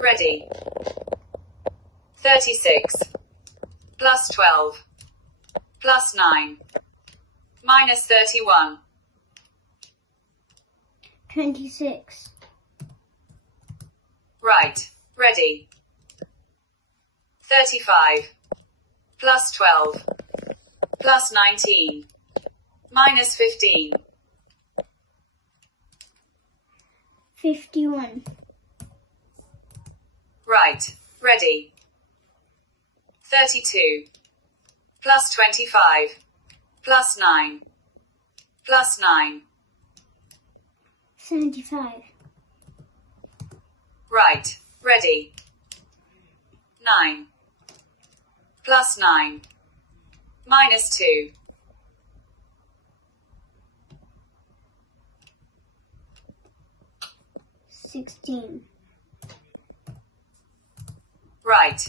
Ready. 36. Plus 12. Plus 9. Minus 31. 26. Right. Ready. 35. Plus 12. Plus 19. Minus 15. 51. Right. Ready. 32. Plus 25. Plus 9. Plus 9. 75. Right. Ready. 9. Plus 9. Minus 2. 16. Right.